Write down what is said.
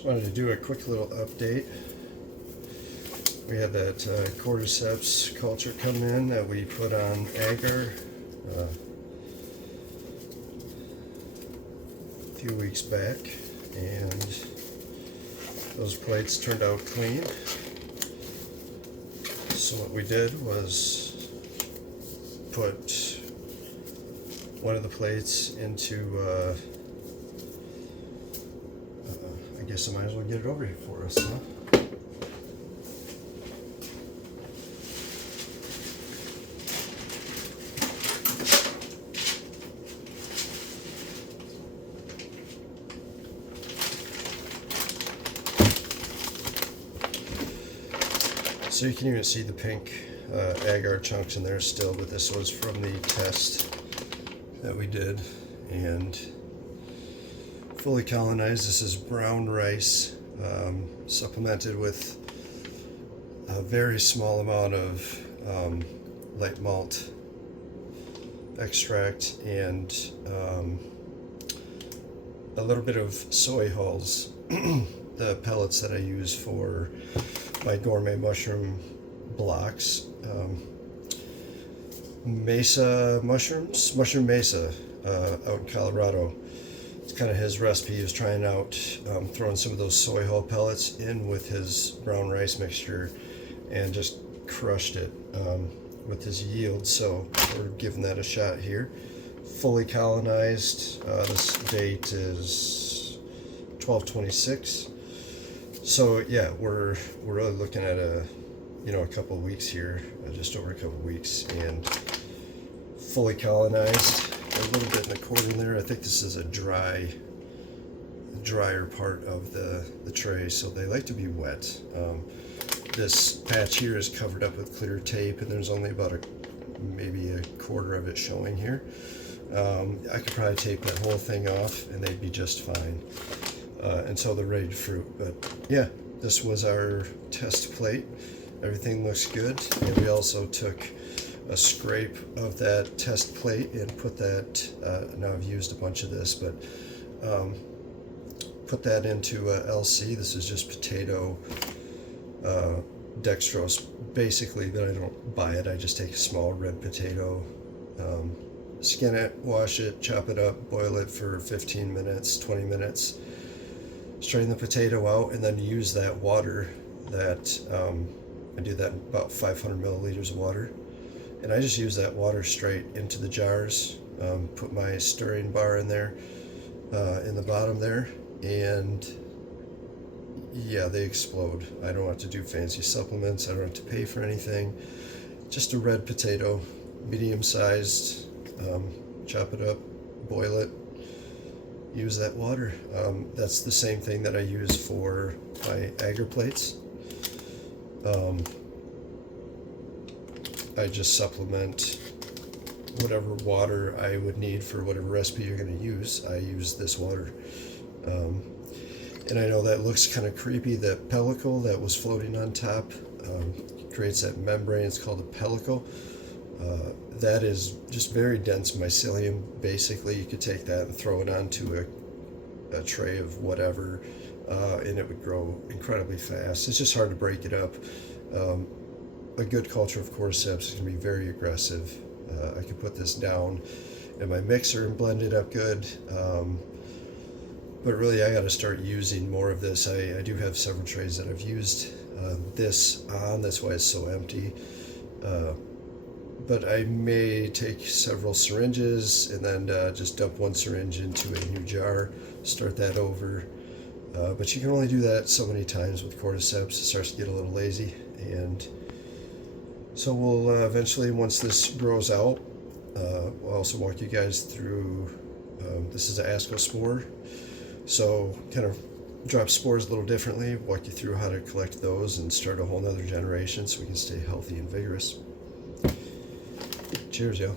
Just wanted to do a quick little update. We had that Cordyceps culture come in that we put on agar a few weeks back, and those plates turned out clean. So what we did was put one of the plates into I guess I might as well get it over here for us, huh? So you can even see the pink agar chunks in there still, but this was from the test that we did. And fully colonized. This is brown rice, supplemented with a very small amount of light malt extract and a little bit of soy hulls, the pellets that I use for my gourmet mushroom blocks. Mesa mushrooms, mushroom mesa, out in Colorado. It's kind of his recipe. He was trying out throwing some of those soy hull pellets in with his brown rice mixture and just crushed it with his yield. So we're giving that a shot here. Fully colonized. This date is 12/26. So yeah, we're really looking at a couple of weeks here, just over a couple of weeks, and fully colonized. A little bit in the corner there. I think this is a drier part of the tray, so they like to be wet. This patch here is covered up with clear tape, and there's only about maybe a quarter of it showing here. I could probably tape that whole thing off and they'd be just fine until they're ready to fruit. But yeah, this was our test plate. Everything looks good, and we also took a scrape of that test plate and put that, now I've used a bunch of this, but put that into LC. This is just potato dextrose, basically, that I don't buy it. I just take a small red potato, skin it, wash it, chop it up, boil it for 15 minutes, 20 minutes, strain the potato out, and then use that water that, I do that in about 500 milliliters of water. And I just use that water straight into the jars, put my stirring bar in there, in the bottom there, and yeah, they explode. I don't have to do fancy supplements. I don't have to pay for anything. Just a red potato, medium sized, chop it up, boil it, use that water. That's the same thing that I use for my agar plates. I just supplement whatever water I would need for whatever recipe you're going to use. I use this water. And I know that looks kind of creepy, that pellicle that was floating on top creates that membrane. It's called a pellicle. That is just very dense mycelium. Basically, you could take that and throw it onto a tray of whatever, and it would grow incredibly fast. It's just hard to break it up. A good culture of cordyceps is going to be very aggressive. I can put this down in my mixer and blend it up good. But really, I got to start using more of this. I do have several trays that I've used this on. That's why it's so empty. But I may take several syringes and then just dump one syringe into a new jar, start that over. But you can only do that so many times with cordyceps. It starts to get a little lazy. And so we'll eventually, once this grows out, we'll also walk you guys through, this is an ascospore. So kind of drop spores a little differently, walk you through how to collect those and start a whole nother generation so we can stay healthy and vigorous. Cheers, yo.